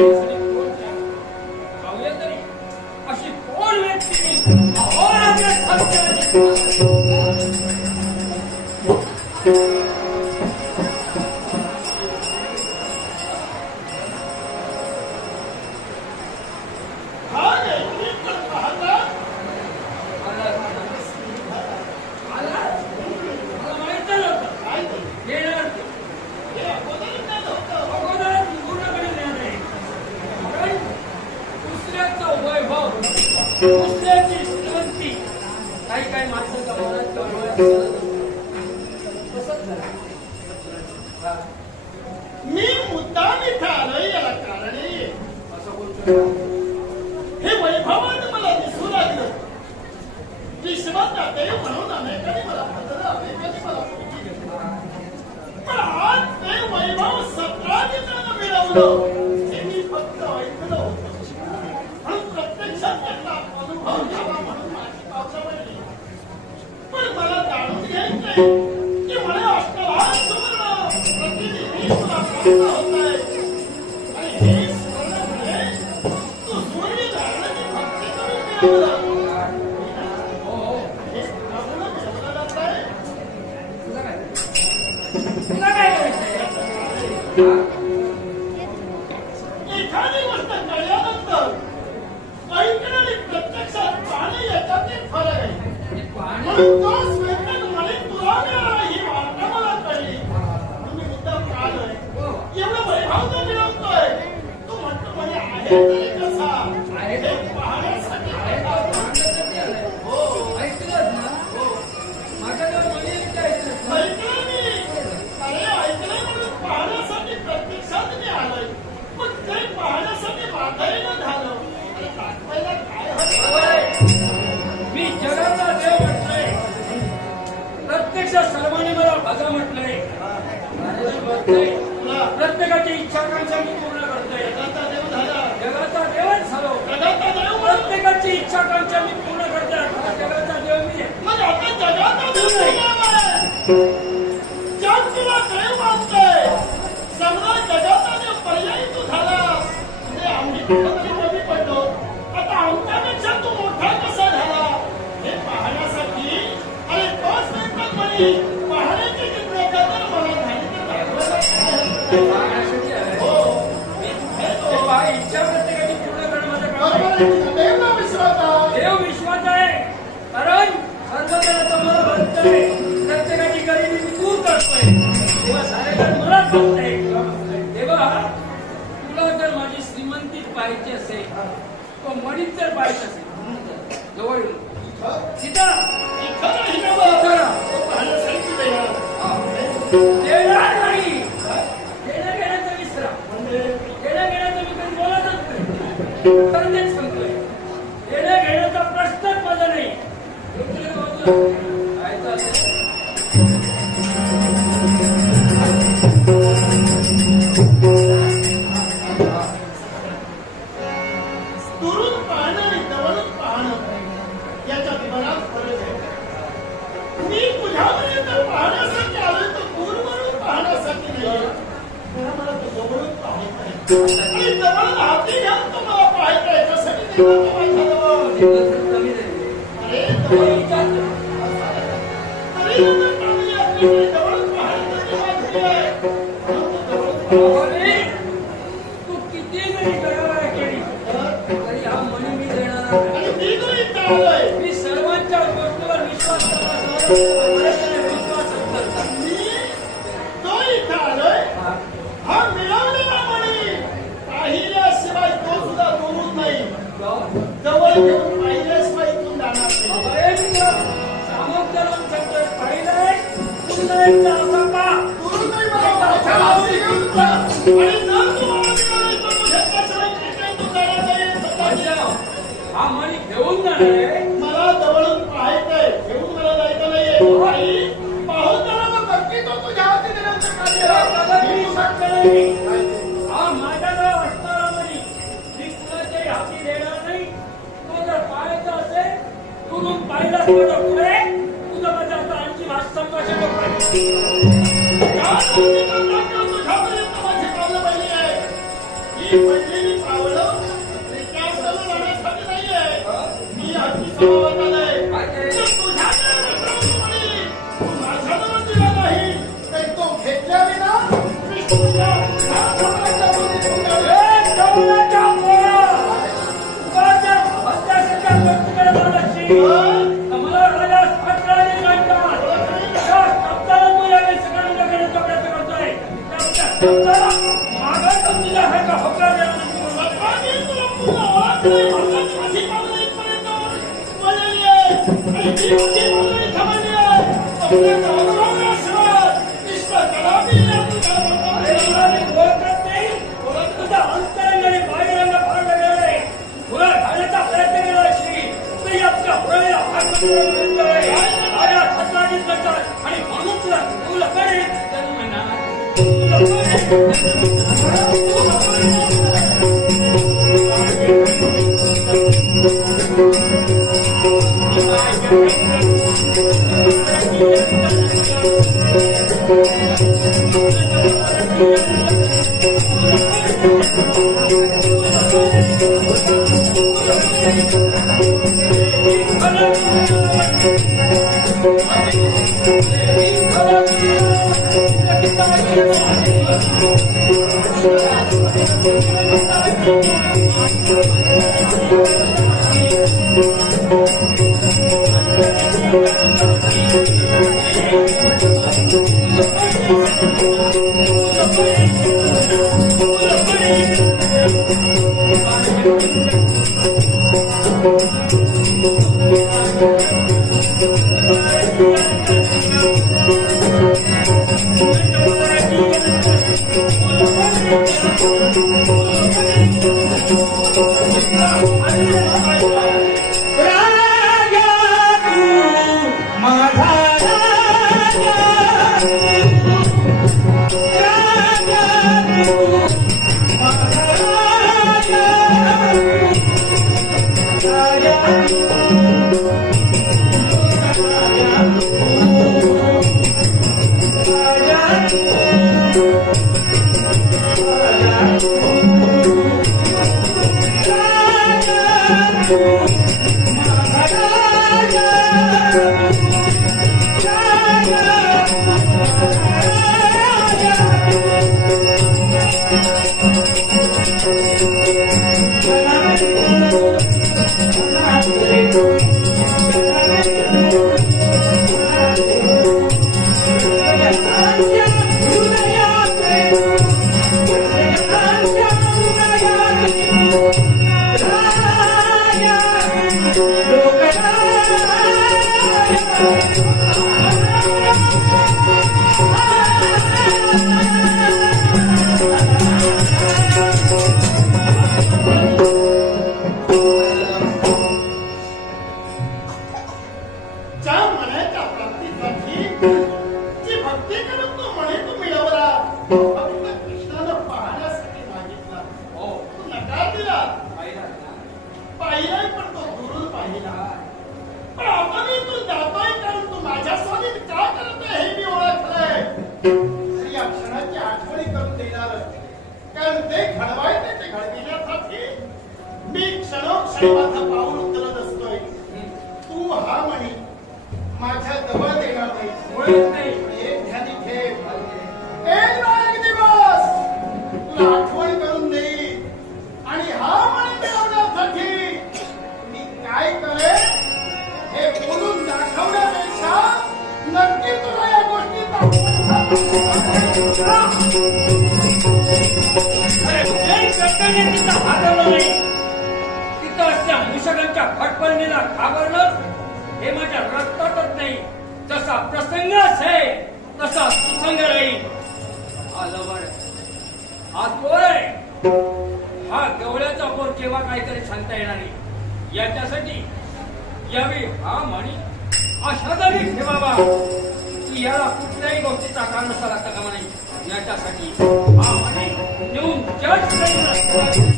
घेण्यासाठी कोण पाहूया तरी अशी कोण व्यक्ती अहोरात्र खर्च दुसऱ्याची श्रीमंती काही काही माणसाचा मनात मी मुद्दाम इथं आलोय याला कारण असं बोलतो हे वैभवानं मला दिसू लागलं. विश्वास नाते म्हणून अनेकांनी मला पत्र अनेकांनी मला पोहोची घेतली. पण आज ते वैभव सत्राजितानं मिळवलं हे मी फक्त ऐकलं होतं. म्हणून प्रत्यक्षात त्याचा अनुभव घ्यावा म्हणून माझी पावसावरली. पण मला जाणून घ्यायचंय की मला अष्टभाग सुवर्ण प्रतिनिधी तुला प्राप्त होत आहे. आणि हे सुवर्ण म्हणजे तू सूर्य धारणाची भक्ती करून मिळवलं. हे सुवर्ण मिळवलं जात आहे. तुला काय करायचंय? एखादी गोष्ट कळल्यानंतर ऐकणं आणि प्रत्यक्षात पाहणे याच्यातील फरक आहे. म्हणून तो स्वेदन म्हणे तुला मिळाला ही वार्ता मला कळली. म्हणून मी मुद्दाम आलोय. एवढं वैभव तो मिळवतोय. तू म्हणतो म्हणे आहे तरी कसा हे पाहण्यासाठी हो ऐकलंच ना? माझ्याजवळ म्हणे विचारायचं ऐकलं मी. अरे ऐकलं म्हणून पाहण्यासाठी प्रत्यक्षात मी आलोय. पण ते पाहण्यासाठी माझंही न झालं. अरे दाखवायला काय हवं? मी जगाचा देव म्हटलंय. प्रत्यक्ष सर्वांनी मला भजा म्हटलंय. प्रत्येकाची इच्छाकांक्षा मी पूर्ण करतोय. जगाचा देव झाला. जगाचा देवच झालो. जगाचा देव प्रत्येकाची इच्छाकांक्षा मी पूर्ण करतोय. आता जगाचा देव मी आहे. मग आता जगाचा देव आहे. जग तुला देव मानतोय. समजा जगाचा देव पर्यायी तू झाला म्हणजे आम्ही कुठेतरी कमी पडलो. आता आमच्यापेक्षा तू मोठा कसा झाला हे पाहण्यासाठी अरे तोच नेमकं म्हणे पाहण्याची जिज्ञासा जर मला झाली तर दाखवायला काय हरकत आहे? हो ते पहा, इच्छा प्रत्येकाची पूर्ण करणं माझं काम आहे. बरोबर आहे. देव ना विश्वास आहे. देव विश्वास आहे. कारण सर्वजण मला म्हणतोय प्रत्येकाची गरिबी मी दूर करतोय. तेव्हा सारेजण मलाच बघताय. तेव्हा तुला जर माझी श्रीमंती पाहिजे असेल तो मडीत जर पाहिजे असेल जवळ येऊन तिथं इथं नाही ना बा. चला. पाहण्यासाठी देणार. देणार नाही. देणं घेण्याचं विसरा. देणं घेण्याचं मी कधी बोलतच नाही. खरं तेच सांगतोय. देणं घेण्याचा प्रश्नच माझा नाही. खायचं असेल दुरून पाहणं आणि जवळून पाहणं याच्यात बराच फरक आहे. मी तुझ्यापर्यंत पाहण्यासाठी आलोय तर दूरवरून पाहण्यासाठी नाही. मला तो जवळून पाहायचं आहे. आणि जवळून हाती घ्या तुम्हाला पाहायचं आहे. त्यासाठी देवाचं माझ्याजवळ. कमी नाही. अरे जवळून पाहतो. तरी चांगली आपली जवळून पाहायचं जेव्हा घरी आहे म्हणून तो जवळून पाहावा. तू किती जरी करायला केली तरी हा मनी मी देणार नाही. आणि मी जो इथं आलोय मी सर्वांच्या गोष्टीवर विश्वास विश्वास मी तो इथं आलोय. हा मिळवलेला मणी पाहिल्याशिवाय तो सुद्धा दूरून नाही. जवळ घेऊन पाहिल्याशिवाय इथून जाणार नाही. सामोपचारानं सांगतोय पाहिलंय पुन्हा एकदा असा पहा. दूरून नाही मला माझ्या लावणी घेऊन जा. आणि जर तुम्हाला मिळालं तर तुझ्या कशाला तिकडे तू जाणार नाही. हा मणी घेऊन जाणार आहे. मला जवळून पाहायचंय. घेऊन मला जायचं नाहीये. आई पाहून जरा मग नक्की तो तुझ्या हाती देण्याचं कार्य. हा माझ्याजवळ असणारा मणी मी कुणाच्याही हाती देणार नाही. तो जर पाहायचा असेल दुरून पाहिलाच माझ्या पुढे तुझं माझ्या आता आणखी भाष संभाषण तुझ्यापर्यंत माझी पावलं पहिली आहे. ही पहिली समोर आलंय. काय ते? तर तुझ्या म्हणी तू माझ्याजवळ दिला नाही तर तो घेतल्याविना विष्णूच्या हाताच्या मध्ये ठेवला. ए, कमलाच्या पोरा! उगाचच्या हत्यासाच्या व्यक्तीकडे जाण्याची. कमला राजा सातराने काढतात. त्या शब्दाला तू यावेळी सगळ्यांना घेण्याचा प्रयत्न करतोय. त्या शब्दाला मागं ठेवून तुझ्या हातात होकार देणार नाही. सत्वाने तुला पुन्हा ओळख नाही म्हणतात. माझी मागणी इथपर्यंत वळलेली आहे. आणि ती माझी मागणी थांबली आहे. आपल्या गावागावाशिवाय इष्ट कलाबी या तुझ्या अरे मागणी. तुला मी ओळखत नाही. तुझा अंतरंग आणि बाह्यरंग फार वेगळा आहे. तुला घालण्याचा प्रयत्न केला असली तरी आपल्या पुढे हात म्हणतोय. राजा छत्राजीच करतात आणि म्हणून तुला कळेल तर म्हणणार फटफडणीला घाबरणं हे माझ्या रक्तातच नाही. जसा प्रसंग आहे तसा सुसंग राहील. हा लवड, हा चोर आहे. हा गवळ्याचा पोर केव्हा काहीतरी सांगता येणार नाही. याच्यासाठी यावेळी हा म्हणी अशा जागी ठेवावा की याला कुठल्याही गोष्टीचा कारण असा लागता कामा नाही. याच्यासाठी हा म्हणी नेऊन जज